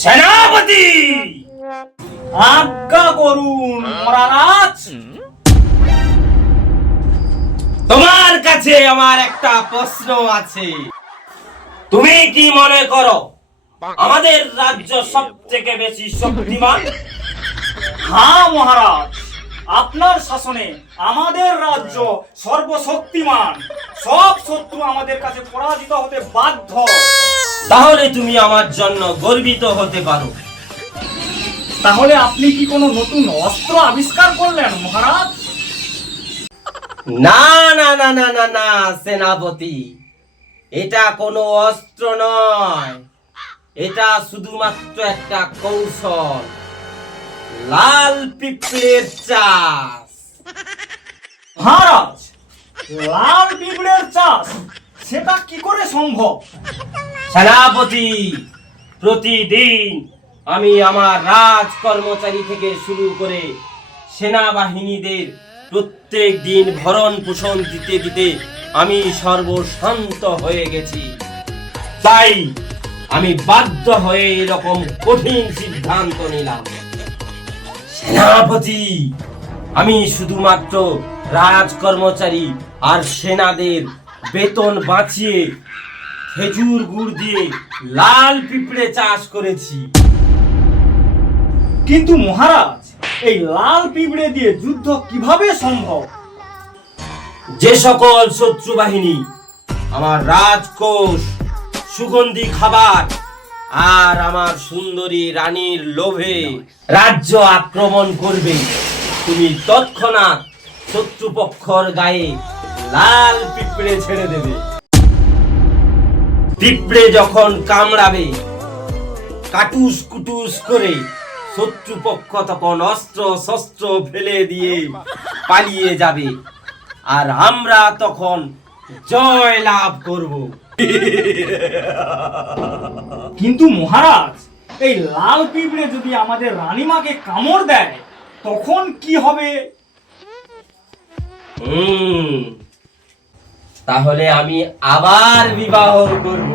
সেনাপতি, আজ্ঞা করুন মহারাজ। তোমার কাছে আমার একটা প্রশ্ন আছে। তুমি কি মনে করো আমাদের রাজ্য সবথেকে বেশি শক্তিমান? হ্যাঁ মহারাজ, আপনার শাসনে আমাদের রাজ্য সর্বশক্তিমান। সব শত্রু আমাদের কাছে পরাজিত হতে বাধ্য। তাহলে তুমি আমার জন্য গর্বিত হতে পারো। তাহলে আপনি কি কোনো নতুন অস্ত্র আবিষ্কার করলেন মহারাজ? না না না না না না সেনাপতি, এটা কোনো অস্ত্র নয়, এটা শুধুমাত্র একটা কৌশল। লাল পিঁপড়ের চাষ। মহারাজ, লাল পিঁপড়ের চাষ সেটা কি করে সম্ভব? সেনাপতি, প্রতিদিন আমি আমার রাজ কর্মচারী থেকে শুরু করে সেনাবাহিনীদের প্রত্যেক দিন ভরণ পোষণ দিতে দিতে আমি সর্বশান্ত হয়ে গেছি। তাই আমি বাধ্য হয়ে এরকম কঠিন সিদ্ধান্ত নিলাম। সেনাপতি, আমি শুধুমাত্র রাজ কর্মচারী আর সেনাদের বেতন বাঁচিয়ে খেজুর গুড় দিয়ে লাল পিঁপড়ে চাষ করেছি। কিন্তু মহারাজ, এই লাল পিঁপড়ে দিয়ে যুদ্ধ কিভাবে সম্ভব? যে সকল শত্রু বাহিনী আমার রাজকোষ, সুগন্ধি খাবার আর আমার সুন্দরী রানীর লোভে রাজ্য আক্রমণ করবে, তুমি তৎক্ষণাৎ শত্রুপক্ষর গায়ে লাল পিঁপড়ে ছেড়ে দেবে। পিঁপড়ে যখন কামড়াবে, কাটুস কুটুস করে শত্রুপক্ষ তখন অস্ত্র শস্ত্র ফেলে দিয়ে পালিয়ে যাবে, আর আমরা তখন জয় লাভ করব। কিন্তু মহারাজ, এই লাল পিঁপড়ে যদি আমাদের রানীমাকে কামড় দেয় তখন কি হবে? তাহলে আমি আবার বিবাহ করব।